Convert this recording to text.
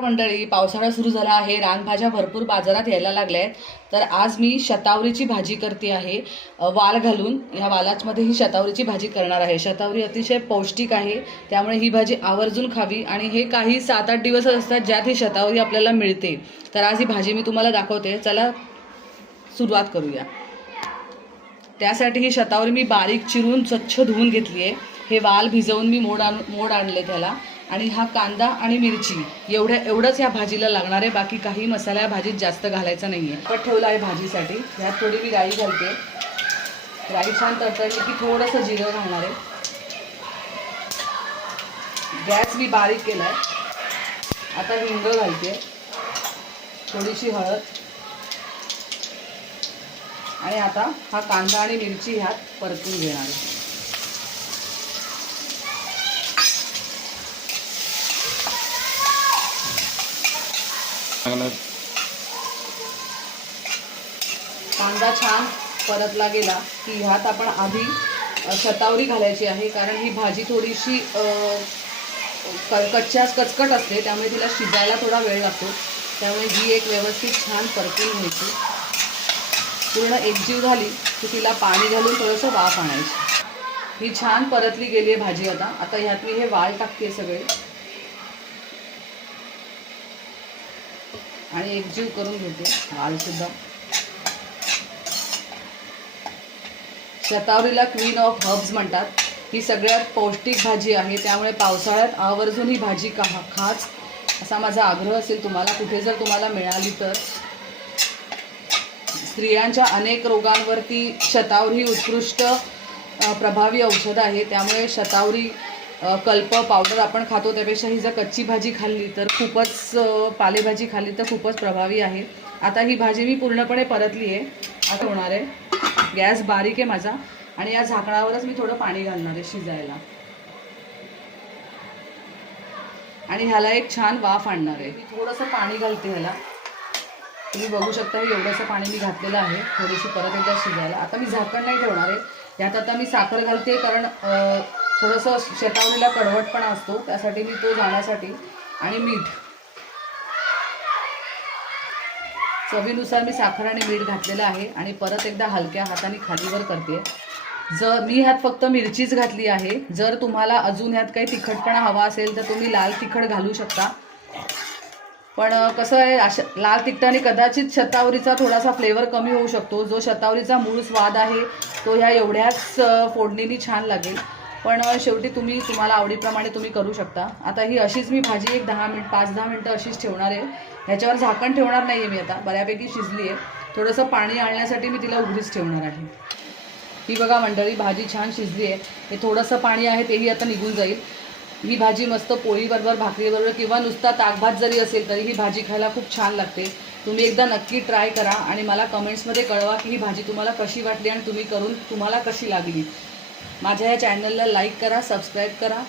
मंडळी, पावसाळा सुरू झाला आहे, रानभाज्या भरपूर बाजारात यायला लागल्या आहेत. तर आज मी शतावरीची भाजी करते आहे, वाल घालून. ह्या वालामध्ये ही शतावरीची भाजी करणार आहे. शतावरी अतिशय पौष्टिक आहे, त्यामुळे ही भाजी आवर्जून खावी. आणि हे काही 7-8 दिवस असतात ज्यात ही शतावरी आपल्याला मिळते. तर आज ही भाजी मी तुम्हाला दाखवते. चला सुरुवात करूया. त्यासाठी ही शतावरी मी बारीक चिरून स्वच्छ धुवून घेतली आहे. हे वाल भिजवून मी मोड आणले त्याला. आणि हा कांदा आणि मिरची एवढंच ह्या भाजीला लागणार आहे. बाकी काही मसाला या भाजीत जास्त घालायचा नाही आहे. कट ठेवला आहे भाजीसाठी. ह्यात थोडी मी राई घालते. राई छान तडतडली की थोडंसं जिरं घालणार आहे. गॅस मी बारीक केला आहे. आता हिंग घालते, थोडीशी हळद. आणि आता हा कांदा आणि मिरची ह्यात परतून घेणार आहे. कांदा छान परतला गेला की ह्यात आपण आधी शतावरी घालायची आहे. कारण ही भाजी थोडीशी कचकट असते, त्यामुळे तिला शिजायला थोडा वेळ लागतो. त्यामुळे ही एक व्यवस्थित छान परतून घ्यायची. पूर्ण एकजीव झाली की तिला पाणी घालून थोडंसं वाफ आणायची. ही छान परतली गेली आहे भाजी. आता ह्यात मी हे वाल टाकते सगळे आणि एकजीव करून घेते वालसुद्धा. शतावरीला क्वीन ऑफ हर्ब्स म्हणतात. ही सगळ्यात पौष्टिक भाजी आहे, त्यामुळे पावसाळ्यात आवर्जून ही भाजी खाच असा माझा आग्रह असेल तुम्हाला. कुठे जर तुम्हाला मिळाली तर. स्त्रियांच्या अनेक रोगांवरती शतावरी उत्कृष्ट प्रभावी औषध आहे. त्यामुळे शतावरी कल्प पावडर आपण खातो त्यापेक्षा ही जर कच्ची भाजी खाल्ली तर खूपच, पालेभाजी खाल्ली तर खूपच प्रभावी आहे. आता ही भाजी मी पूर्णपणे परतली आहे. आता होणार आहे. गॅस बारीक आहे माझा आणि या झाकणावरच मी थोडं पाणी घालणार आहे शिजायला. आणि ह्याला एक छान वाफ आणणार आहे. मी थोडंसं पाणी घालते ह्याला. तुम्ही बघू शकता हे एवढंसं पाणी मी घातलेलं आहे थोडीशी परत एकदा शिजायला. आता मी झाकण नाही ठेवणार आहे. यात आता मी साखर घालते, कारण थोडंसं शतावरीला कडवटपणा असतो, त्यासाठी मी तो जाण्यासाठी. आणि मीठ चवीनुसार मी साखर आणि मीठ घातलेलं आहे. आणि परत एकदा हलक्या हाताने खालीवर करते. मी ह्यात फक्त मिरचीच घातली आहे. जर तुम्हाला अजून ह्यात काही तिखटपणा हवा असेल तर तुम्ही लाल तिखट घालू शकता. पण कसं आहे, लाल तिखटाने कदाचित शतावरीचा थोडासा फ्लेवर कमी होऊ शकतो. जो शतावरीचा मूळ स्वाद आहे तो ह्या एवढ्याच फोडणीने छान लागेल. पण शेवटी तुम्हाला आवडीप्रमाणे तुम्ही करू शकता. आता ही अशीच मी भाजी एक 5-10 मिनटं अशीच ठेवणार आहे. ह्याच्यावर झाकण ठेवणार नाही आहे मी. आता बऱ्यापैकी शिजली आहे. थोडंसं पाणी आणण्यासाठी मी तिला उघडीच ठेवणार आहे. ही बघा मंडळी, भाजी छान शिजली आहे. हे थोडंसं पाणी आहे तेही आता निघून जाईल. ही भाजी मस्त पोळीबरोबर, भाकरीबरोबर किंवा नुसता ताकभात जरी असेल तरी ही भाजी खायला खूप छान लागते. तुम्ही एकदा नक्की ट्राय करा आणि मला कमेंट्समध्ये कळवा की ही भाजी तुम्हाला कशी वाटली आणि तुम्ही करून तुम्हाला कशी लागली. माझ्या या चॅनलला लाईक करा, सबस्क्राईब करा.